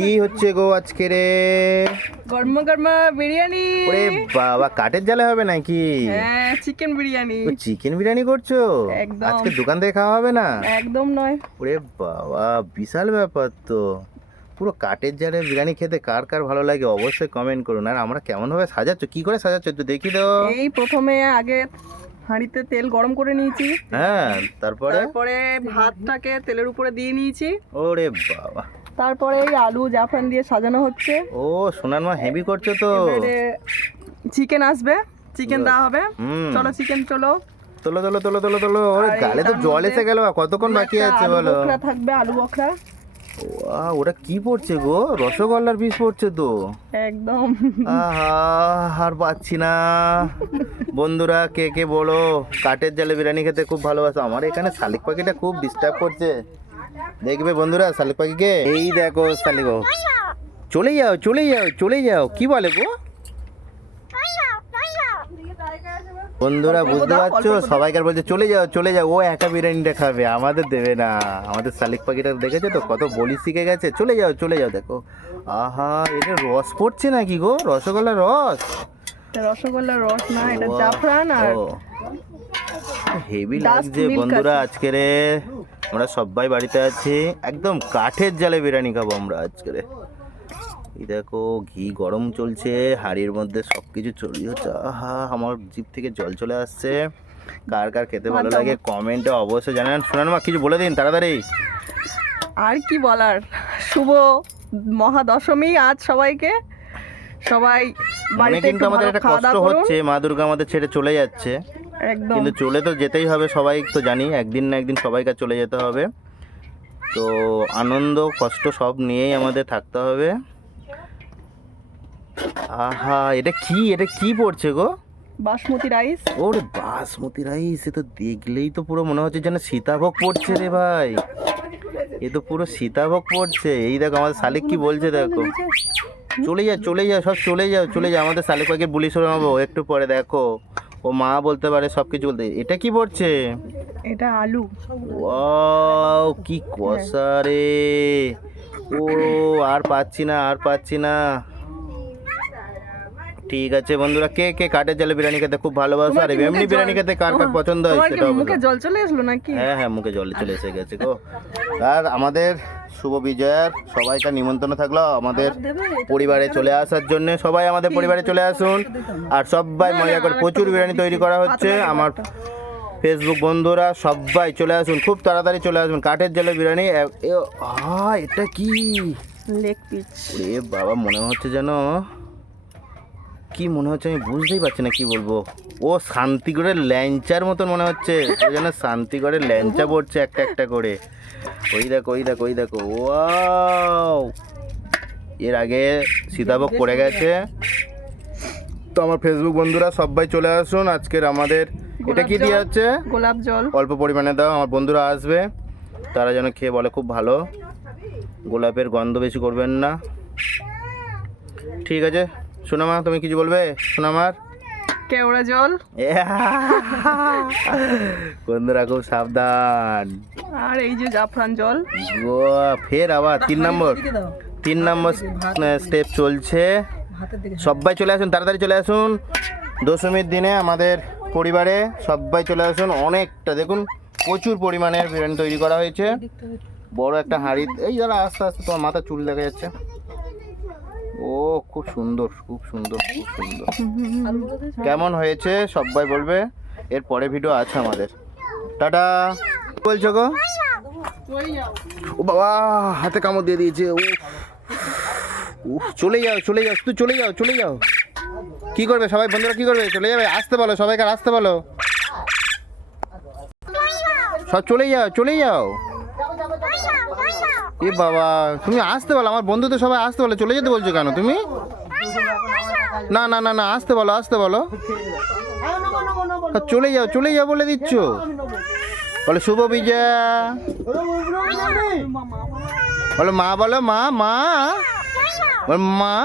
কি হচ্ছে গো আজকে রে? গরম গরম বিরিয়ানি। ওরে বাবা কাঠের জালে হবে নাকি? হ্যাঁ চিকেন বিরিয়ানি। ও চিকেন বিরিয়ানি করছ? একদম। আজকে দোকান থেকে খাওয়া হবে না? একদম নয়। ওরে বাবা বিশাল ব্যাপার তো। পুরো কাঠের জালে বিরিয়ানি খেতে কার কার ভালো লাগে অবশ্যই কমেন্ট করুন। আর আমরা কেমন ভাবে সাজাচ্ছ? কি করে সাজাচ্ছ একটু দেখি দাও। এই প্রথমে আগে হাঁড়িতে তেল গরম করে নিয়েছি। হ্যাঁ তারপরে? তারপরে ভাতটাকে তেলের উপরে দিয়ে নিয়েছি। ওরে বাবা। তারপরে এই আলু জাফরান দিয়ে সাজানো হচ্ছে। ও সোনার মা হেভি করছ তো। চিকেন আসবে চিকেন দেওয়া হবে। চলো চিকেন চলো। তোলো তোলো তোলো তোলো তোলো। ওরে গালে তো জল এসে গেল কতক্ষণ বাকি আছে বলো? থাকবে আলু ওয়া, ওটা কি পড়ছে গো? রসগোল্লার পিস পড়ছে তো। একদম। আহা আর পাচ্ছি না। বন্ধুরা কে কে বলো? কাঠের জালে বিরিয়ানি খেতে খুব ভালোবাসো। আমার এখানে শালিক পাখিটা খুব ডিস্টার্ব করছে। দেখবে বন্ধুরা শালিক পাখিকে? এই দেখো শালিক। চলে যাও চলে যাও চলে যাও। কি বলে গো? বন্ধুরা বুঝতে পারছ? সবাইকার বলছে চলে যাও চলে যাও। ও একা বিরিয়ানিটা খাবে আমাদের দেবে না। আমাদের শালিক পাখিটা দেখেছ তো? কত বলি শিখে গেছে। চলে যাও চলে যাও দেখো। আহা এটা রস পড়ছে নাকি গো? রসগোল্লার রস? এটা রসগোল্লার রস না এটা জাফরান আর হেভি লাগছে বন্ধুরা আছে। আমরা সবাই বাড়িতে আছি। একদম কাঠের জালে বিরিয়ানি খাব আমরা আজকে এই দেখো ঘি গরম চলছে হাড়ির মধ্যে সব কিছু চলি হচ্ছে। আহা আমার জিপ থেকে জল চলে আসছে। কার কার খেতে ভালো লাগে কমেন্টে অবশ্যই জানান। শোনান মা কিছু বলে দিন তাড়াতাড়ি। আর কি বলার? শুভ মহাদশমী আজ সবাইকে। সবাই মনে বাড়িতে কিন্তু আমাদের একটা খাওয়া কষ্ট হচ্ছে মা দুর্গা আমাদের ছেড়ে চলে যাচ্ছে। একদম। কিন্তু চলে তো যেতেই হবে সবাই তো জানি একদিন না একদিন সবাইকে চলে যেতে হবে। তো আনন্দ কষ্ট সব নিয়েই আমাদের থাকতে হবে। আহা এটা কি? এটা কি পড়ছে গো? বাসমতি রাইস। ওর বাসমতি রাইস এ তো দেখলেই তো পুরো মনে হচ্ছে যেন সীতাভোগ পড়ছে রে ভাই। এ তো পুরো সীতাভোগ পড়ছে। এই দেখো আমাদের শালিক কি বলছে দেখো। চলে যা চলে যা সব চলে যাও চলে যা। আমাদের শালিক পাখির বুলি শোনাবো একটু পরে দেখো। ও মা বলতে পারে সব কিছু বলতে এটা কি পড়ছে? এটা আলু। ও কি কষা রে। ও আর পাচ্ছি না আর পাচ্ছি না। ঠিক আছে বন্ধুরা কে কে কাঠের জালে বিরিয়ানি খেতে খুব ভালোবাসো? আর এমনি বিরিয়ানি খেতে কার কার পছন্দ হয় সেটাও মুখে জল চলে আসলো নাকি? হ্যাঁ হ্যাঁ মুখে জল চলে এসে গেছে গো। আর আমাদের শুভ বিজয়ার সবাইকার নিমন্ত্রণ থাকল আমাদের পরিবারে চলে আসার জন্য। সবাই আমাদের পরিবারে চলে আসুন। আর সবাই মজা করে প্রচুর বিরিয়ানি তৈরি করা হচ্ছে। আমার ফেসবুক বন্ধুরা সবাই চলে আসুন খুব তাড়াতাড়ি চলে আসুন। কাঠের জলে বিরিয়ানি এটা কি? লেগ ওরে বাবা মনে হচ্ছে যেন কি মনে হচ্ছে আমি বুঝতেই পারছি না কি বলব? ও শান্তিগড়ের ল্যাংচার মতন মনে হচ্ছে। ও যেন শান্তিগড়ের ল্যাংচা পড়ছে একটা একটা করে। ওই দেখো ওই দেখো ওই দেখো। ওয়াও! এর আগে সীতাভোগ পড়ে গেছে। তো আমার ফেসবুক বন্ধুরা সবাই চলে আসুন। আজকের আমাদের এটা কি দিয়ে হচ্ছে? গোলাপ জল। অল্প পরিমাণে দাও আমার বন্ধুরা আসবে। তারা যেন খেয়ে বলে খুব ভালো। গোলাপের গন্ধ বেশি করবেন না। ঠিক আছে? সোনামা তুমি কিছু বলবে? সোনামার? কেওড়া জল? বন্ধুরা খুব সাবধান। আর এই যে জাফরান জল। ও ফের আবার তিন নম্বর। তিন নম্বর স্টেপ চলছে। সবাই চলে আসুন তাড়াতাড়ি চলে আসুন। দশমীর দিনে আমাদের পরিবারে সবাই চলে আসুন। অনেকটা দেখুন প্রচুর পরিমাণের বিরিয়ানি তৈরি করা হয়েছে। বড় একটা হাঁড়ি এই যারা আস্তে আস্তে তোমার মাথা চুল দেখা যাচ্ছে। ও খুব সুন্দর খুব সুন্দর খুব সুন্দর। কেমন হয়েছে? সবাই বলবে। এর পরে ভিডিও আছে আমাদের। টাটা। কি বলছো গো? ও বাবা হাতে কামড় দিয়ে দিয়েছে ও উফ, চলে যাও চলে যাও তুই চলে যাও চলে যাও। কি করবে সবাই? বন্ধুরা কি করবে? চলে যাবে? আসতে বলো সবাইকে আসতে বলো। সব চলে যাও চলে যাও। এ বাবা, তুমি আসতে বলো আমার বন্ধু তো সবাই আসতে বলো চলে যেতে বলছো কেন তুমি? না না না না, আসতে বলো আসতে বলো। আর চলে যাও চলে যাও বলে দিচ্ছ। বলো, শুভ বিজয়া। বলো, মা বলো, মা মা। মা।